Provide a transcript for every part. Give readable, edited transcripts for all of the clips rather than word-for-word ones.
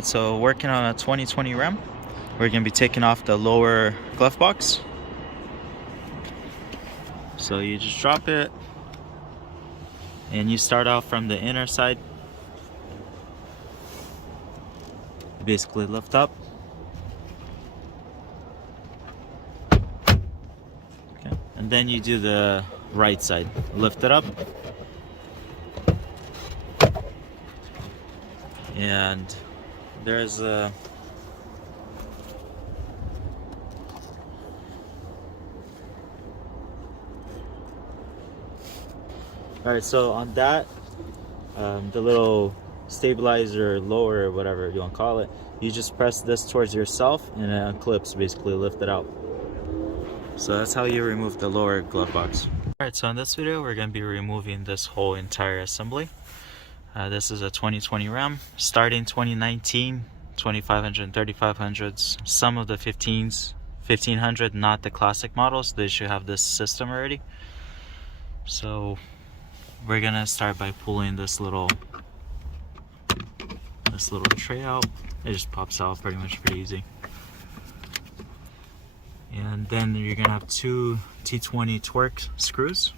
So working on a 2020 Ram, we're going to be taking off the lower glove box. So you just drop it and you start out from the inner side. You basically lift up. Okay. And then you do the right side. Lift it up. And there's a alright, so on that, the little stabilizer lower or whatever you want to call it, you just press this towards yourself and it unclips, basically lift it out. So that's how you remove the lower glove box. Alright, so in this video we're going to be removing this whole entire assembly. This is a 2020 Ram, starting 2019, 2500 and 3500s, some of the 15s, 1500, not the classic models, they should have this system already. So we're gonna start by pulling this little tray out. It just pops out pretty easy. And then you're gonna have two T20 torque screws.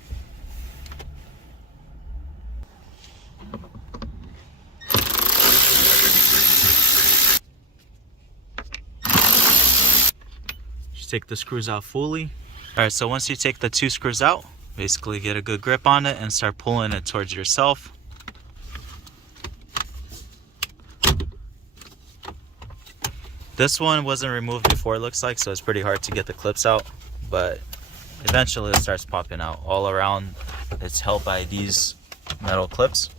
Just take the screws out fully. Alright, so once you take the two screws out, basically get a good grip on it and start pulling it towards yourself. This one wasn't removed before, it looks like, so it's pretty hard to get the clips out, but eventually it starts popping out. All around it's held by these metal clips.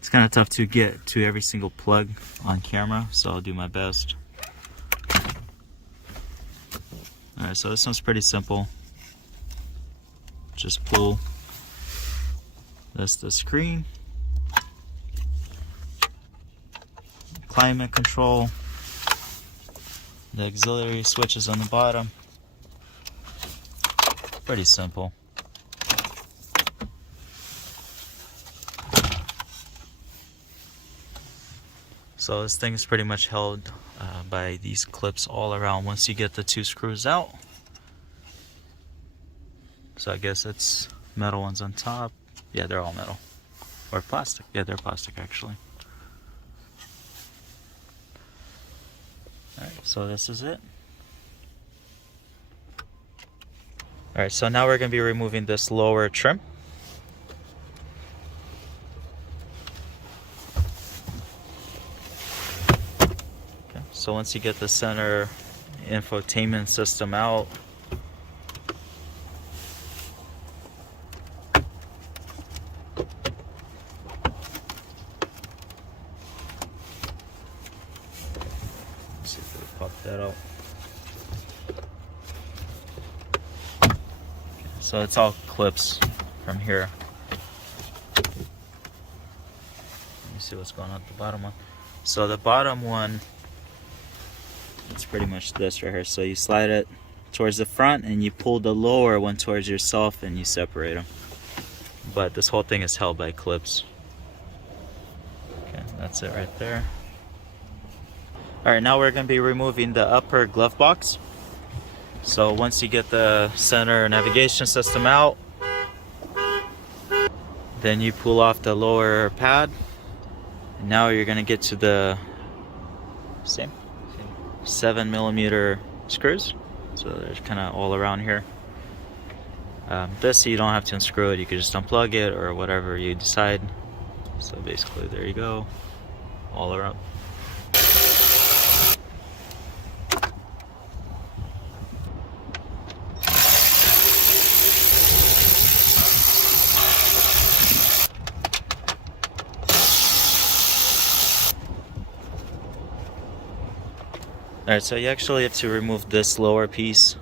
It's kind of tough to get to every single plug on camera, so I'll do my best. Alright, so this one's pretty simple. Just pull this the screen, climate control, the auxiliary switches on the bottom. Pretty simple. So this thing is pretty much held by these clips all around once you get the two screws out. So I guess it's metal ones on top. Yeah, they're all metal. Or plastic. Yeah, they're plastic actually. Alright, so this is it. Alright, so now we're going to be removing this lower trim. So once you get the center infotainment system out, let's see if we pop that out. So it's all clips from here. Let me see what's going on with the bottom one. So the bottom one, it's pretty much this right here. So you slide it towards the front and you pull the lower one towards yourself and you separate them. But this whole thing is held by clips. Okay, that's it right there. Alright, now we're going to be removing the upper glove box. So once you get the center navigation system out, then you pull off the lower pad. And now you're going to get to the same 7mm screws, so there's kind of all around here. This you don't have to unscrew it, you can just unplug it or whatever you decide. So basically there you go, all around. Alright, so you actually have to remove this lower piece.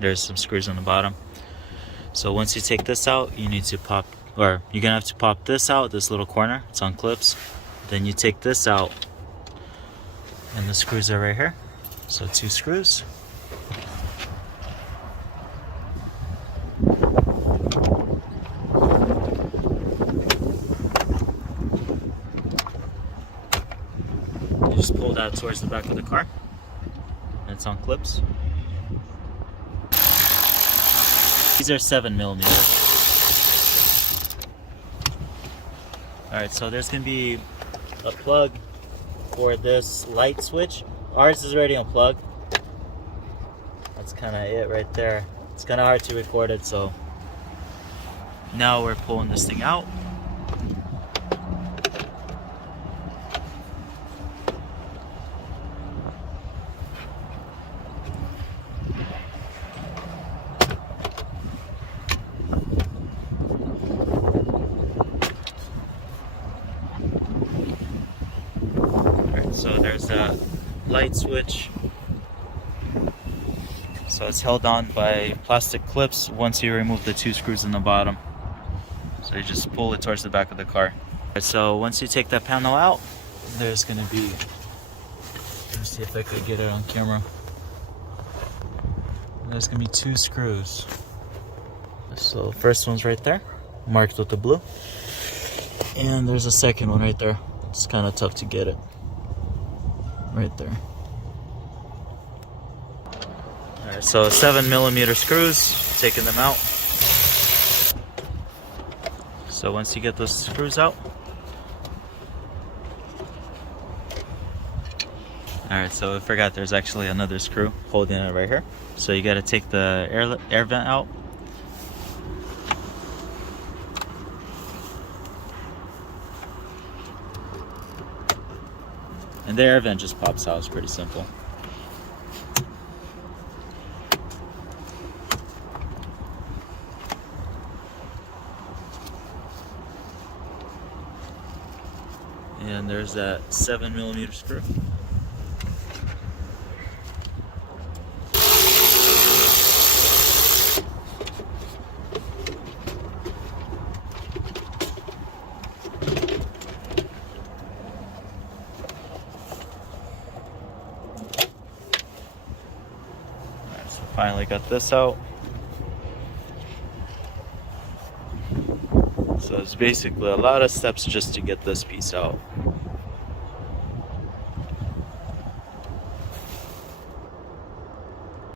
There's some screws on the bottom. So once you take this out, you need to pop, or you're gonna have to pop this out, this little corner, it's on clips. Then you take this out, and the screws are right here. So 2 screws. You just pull that towards the back of the car. And it's on clips. These are 7mm. Alright, so there's going to be a plug for this light switch. Ours is already unplugged. That's kind of it right there. It's kind of hard to record it, so now we're pulling this thing out. So there's a light switch. So it's held on by plastic clips once you remove the 2 screws in the bottom. So you just pull it towards the back of the car. So once you take that panel out, there's going to be, let me see if I could get it on camera. There's going to be 2 screws. So first one's right there, marked with the blue. And there's a second one right there. It's kind of tough to get it. Right there. Alright, so 7mm screws, taking them out. So once you get those screws out. Alright, so I forgot there's actually another screw holding it right here. So you gotta take the air vent out. And the air vent just pops out. It's pretty simple. And there's that 7mm screw. Finally got this out. So it's basically a lot of steps just to get this piece out.